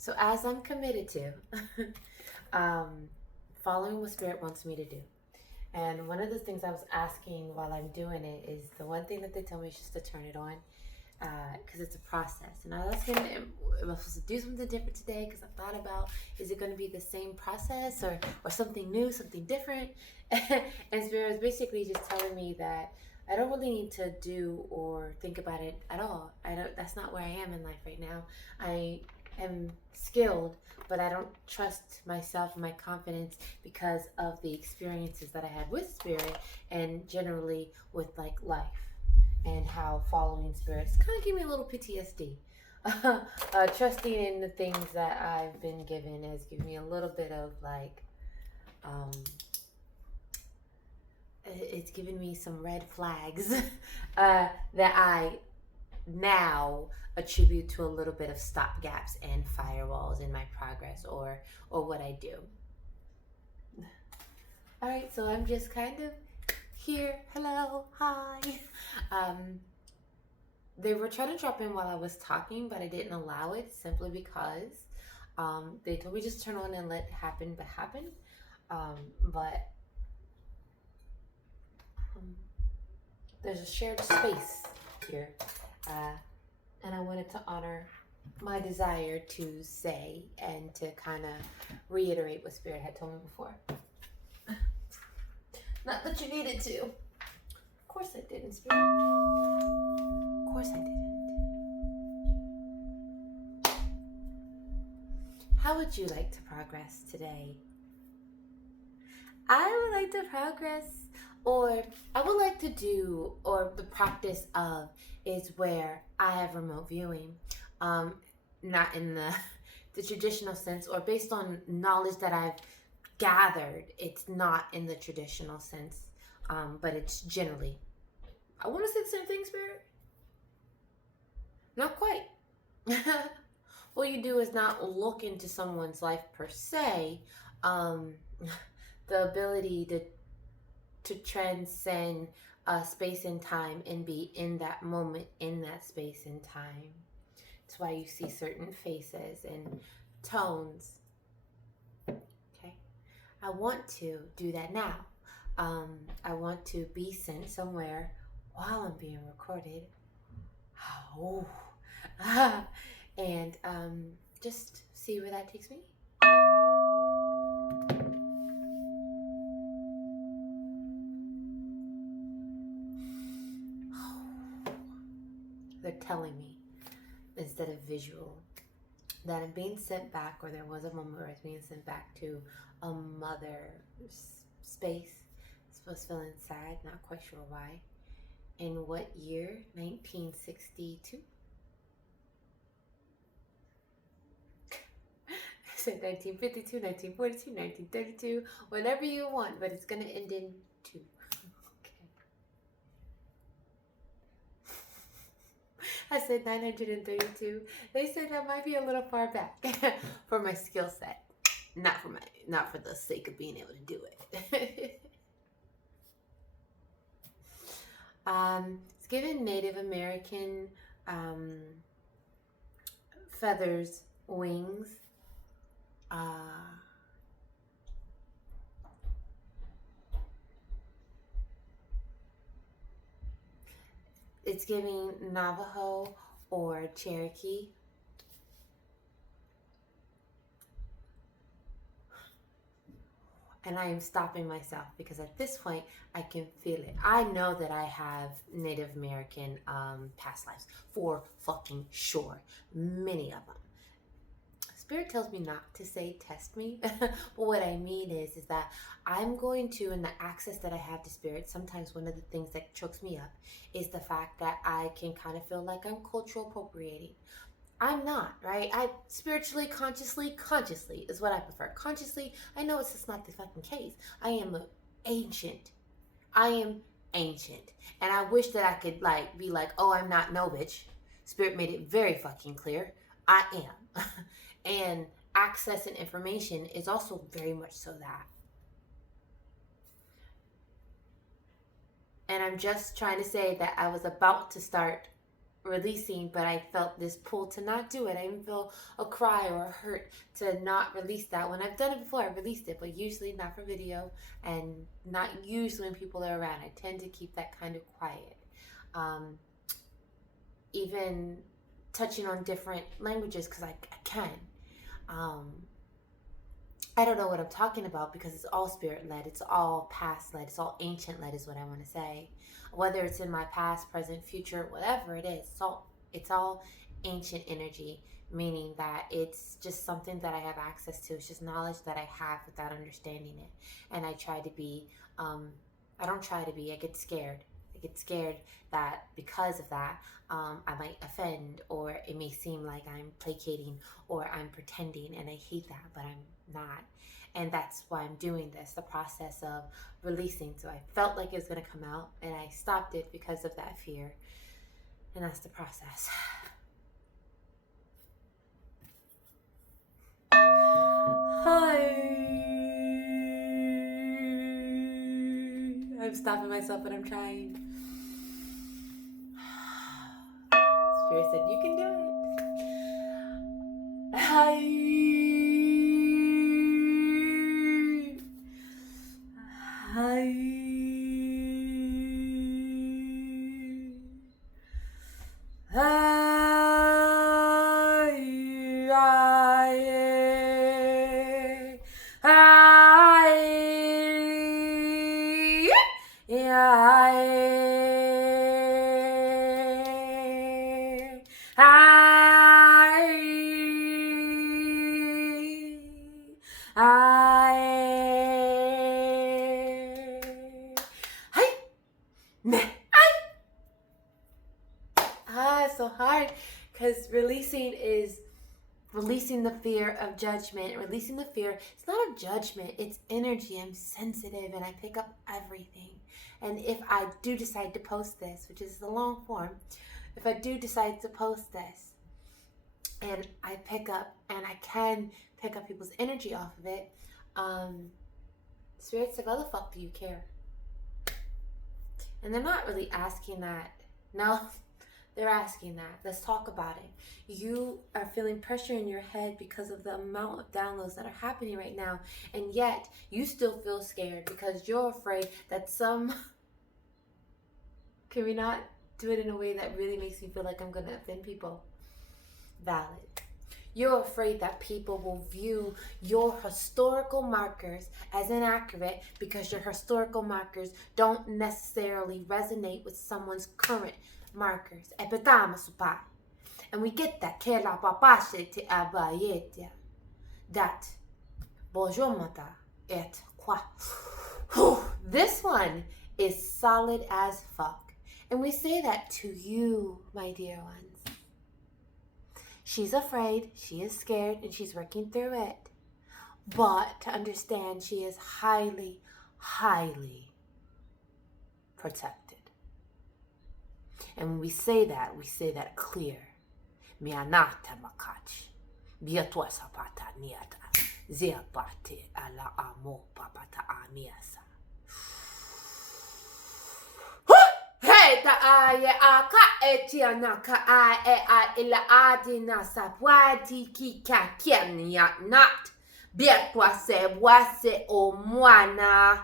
So as I'm committed to um, following what Spirit wants me to do. And one of the things I was asking while I'm doing it is the one thing that they tell me is just to turn it on because it's a process. And I was asking, am I supposed to do something different today? Because I thought about, is it going to be the same process or something new, something different? And Spirit was basically just telling me that I don't really need to do or think about it at all. I don't. That's not where I am in life right now. I am skilled, but I don't trust myself and my confidence because of the experiences that I had with Spirit and generally with like life and how following spirits kind of gave me a little PTSD. Trusting in the things that I've been given has given me a little bit of like, um, it's given me some red flags that I now attribute to a little bit of stopgaps and firewalls in my progress or what I do. All right, so I'm just kind of here. Hello, hi. Um, they were trying to drop in while I was talking, but I didn't allow it simply because they told me just turn on and let happen, but happen. But um, there's a shared space here, uh, and I wanted to honor my desire to say and to kind of reiterate what Spirit had told me before. Not that you needed to. Of course I didn't, Spirit. Of course I didn't. How would you like to progress today? I would like to progress, or I would like to do, or the practice of is where I have remote viewing, um, not in the the traditional sense, or based on knowledge that I've gathered. It's not in the traditional sense, but it's generally. I want to say the same thing, Spirit. Not quite. What you do is not look into someone's life per se. Um, the ability to transcend space and time and be in that moment in that space and time. That's why you see certain faces and tones. Okay, I want to do that now. I want to be sent somewhere while I'm being recorded. Oh, and just see where that takes me. They're telling me instead of visual that I'm being sent back, or there was a moment where I was being sent back to a mother space. I was feeling sad, not quite sure why. In what year? 1962? I said 1952, 1942, 1932, whatever you want, but it's going to end in 2. Okay. I said 932. They said that might be a little far back for my skill set. Not for the sake of being able to do it. It's given Native American um, feathers, wings. It's giving Navajo or Cherokee. And I am stopping myself because at this point I can feel it. I know that I have Native American past lives for fucking sure. Many of them. Spirit tells me not to say test me, but what I mean is that I'm going to, in the access that I have to Spirit, sometimes one of the things that chokes me up is the fact that I can kind of feel like I'm cultural appropriating. I'm not, right? I spiritually, consciously is what I prefer. Consciously, I know it's just not the fucking case. I am ancient. I am ancient. And I wish that I could like be like, oh, I'm not no bitch. Spirit made it very fucking clear. I am. And access and information is also very much so that. And I'm just trying to say that I was about to start releasing, but I felt this pull to not do it. I didn't feel a cry or a hurt to not release that. When I've done it before, I've released it, but usually not for video and not usually when people are around. I tend to keep that kind of quiet. Even touching on different languages because I can. I don't know what I'm talking about because it's all spirit led, it's all past led, it's all ancient led, is what I want to say. Whether it's in my past, present, future, whatever it is, it's all ancient energy, meaning that it's just something that I have access to. It's just knowledge that I have without understanding it. And I try to be, I don't try to be, I get scared. I get scared that because of that, I might offend, or it may seem like I'm placating or I'm pretending, and I hate that, but I'm not. And that's why I'm doing this, the process of releasing. So I felt like it was going to come out, and I stopped it because of that fear. And that's the process. Hi. I'm stopping myself, but I'm trying. Spirit said, you can do it. Hi. It's so hard because releasing is releasing the fear of judgment, releasing the fear. It's not of judgment, it's energy. I'm sensitive and I pick up everything. And if I do decide to post this, which is the long form, if I do decide to post this and I pick up, and I can pick up people's energy off of it, Spirit's like, how the fuck do you care? And they're not really asking that. No, they're asking that. Let's talk about it. You are feeling pressure in your head because of the amount of downloads that are happening right now. And yet, you still feel scared because you're afraid that some... Can we not do it in a way that really makes me feel like I'm going to offend people? Valid. You're afraid that people will view your historical markers as inaccurate because your historical markers don't necessarily resonate with someone's current markers. And we get that. That. Et quoi. This one is solid as fuck. And we say that to you, my dear ones. She's afraid, she is scared, and she's working through it. But to understand, she is highly, highly protected. And when we say that clear. Mianata makach. Biatwa sapata niata. Ziapate ala amo papata amiasa. Hey, ta aye aka etiana ka a ila adina sapwadi ki ka kenya not. Biatwa se wase o mwana.